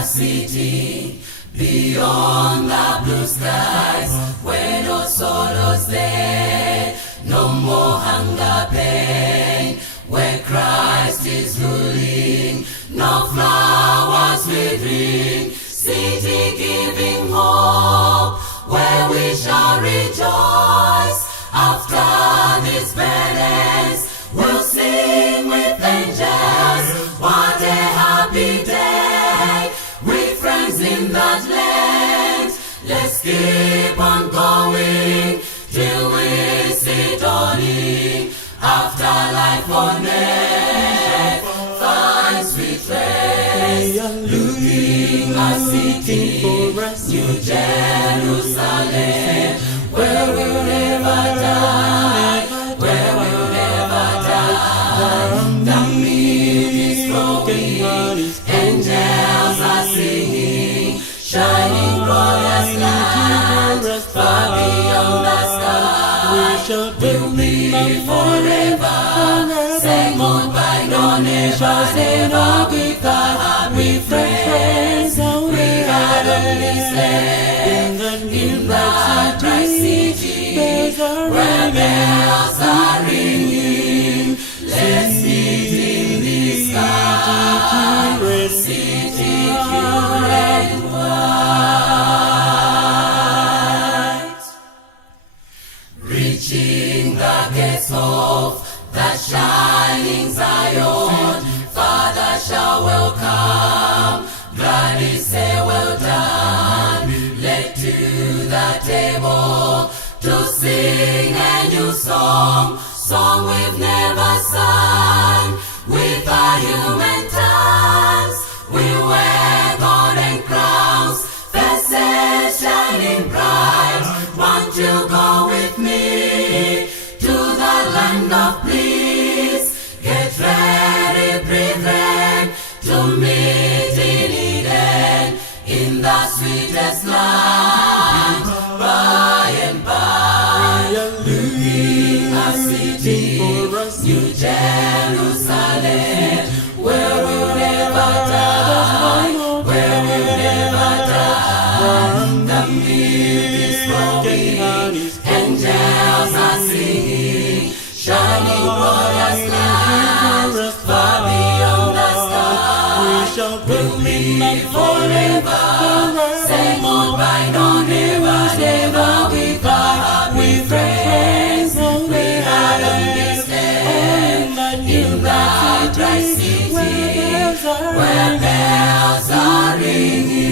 a city beyond the blue skies, where no sorrows there, no more hunger pain, where Christ is ruling, no flowers withering, city giving hope, where we shall rejoice. After this burdens, we'll sing with angels. What a happy day, with friends in that land. Let's keep on going till we see dawning. Afterlife on earth finds sweet rest. Looking a city, New Jerusalem, where we'll never die, where we'll never die. The milk is flowing, angels are singing, shining glorious light, far beyond the sky. We'll live forever, say goodbye, no never, never with our happy friends. We had only said in that bright city, where bells are ringing. Let's meet in the sky, city pure and white. Reaching the gates of the shining Zion, Father shall welcome, gladly say well done. Led to the table to sing a new song, song we've never sung. With our human tongues we wear golden crowns, faces shining bright. Won't you go with me to the land of bliss? Get ready, brethren, to meet in Eden, in the sweetest land, by and by. Looking a city, New Jerusalem, where we'll never die, where we'll never die. The milk is flowing, angels are singing, shining glorious light, far beyond the sky. We'll live forever, say goodbye, no never, never with our happy friends. We had only stand in that bright city, where bells are ringing.